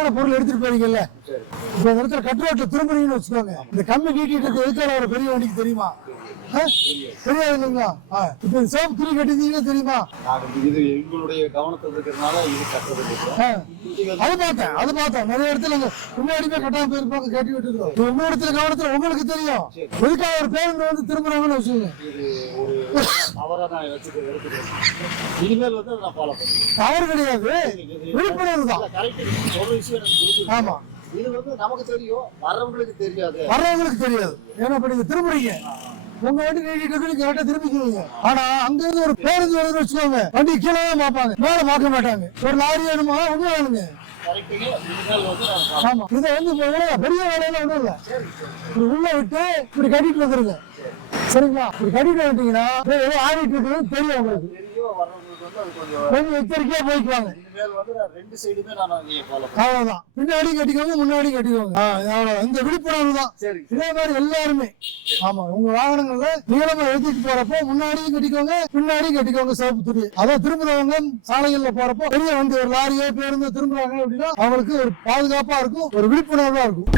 முக்கியமான பொருள் எடுத்துட்டு போறீங்கல்ல, இப்ப இந்த இடத்துல கட் ரோட்ல திரும்புறீங்கன்னு வச்சுக்கோங்க, இந்த கம்பி நீட்டிட்டு இருக்க எதுக்கான ஒரு பெரிய வண்டிக்கு தெரியுமா? தெரியாது இல்லைங்களா? இப்ப சேவ் துணி கட்டிருந்தீங்கன்னா தெரியுமா? இது எங்களுடைய கவனத்தில் இருக்கிறதுனால இது கட்டுறது. அது பார்த்தேன் நிறைய இடத்துல முன்னாடியே கட்டாம போயிருப்பாங்க, கட்டி விட்டுருக்கோம். உங்க இடத்துல கவனத்துல உங்களுக்கு தெரியும் எதுக்காக ஒரு பேருந்து வந்து திரும்புறாங்கன்னு வச்சுக்கோங்க. இனிமேல் வந்து நான் ஃபாலோ பண்ணுவேன். தவறு கிடையாது, விழிப்புணர்வு தான். ஆமா, இது வந்து நமக்கு தெரியும், வர்றவங்களுக்கு தெரியாது. ஏன்னா இப்ப நீங்க திரும்புறீங்க, உங்க வண்டி நீட்டிட்டு கரெக்டா திரும்பிக்குவீங்க. ஆனா அங்க இருந்து ஒரு பேருந்து வருதுன்னு வச்சுக்கோங்க, வண்டி கீழே தான் பார்ப்பாங்க, மேல பார்க்க மாட்டாங்க. ஒரு லாரி வேணுமா ஒண்ணு வேணுங்க. ஆமா, இதை வந்து பெரிய வேலையில ஒண்ணும் இல்ல, இப்படி உள்ள விட்டு இப்படி கட்டிட்டு வந்துருங்க. சரிங்களா? இப்படி கட்டிட்டு வந்துட்டீங்கன்னா ஏதோ ஆடிட்டு இருக்குன்னு தெரியும் உங்களுக்கு. கொஞ்சம் எச்சரிக்கையா போய்க்குவாங்க. அவ்வளவுதான், பின்னாடி கட்டிக்கோங்க, முன்னாடி கட்டிக்கோங்க. அவ்வளவுதான், இந்த விழிப்புணர்வு தான். இதே மாதிரி எல்லாருமே. ஆமா, உங்க வாகனங்கள்ல நீளமா எழுதிட்டு போறப்போ முன்னாடியும் கட்டிக்கோங்க, பின்னாடியும் கட்டிக்கோங்க சிவப்பு துணி. அதான் திரும்புறவங்க சாலைகள்ல போறப்போ பெரிய வண்டி ஒரு லாரியோ பேருந்து திரும்புறாங்க அப்படின்னா அவங்களுக்கு ஒரு பாதுகாப்பா இருக்கும், ஒரு விழிப்புணர்வா இருக்கும்.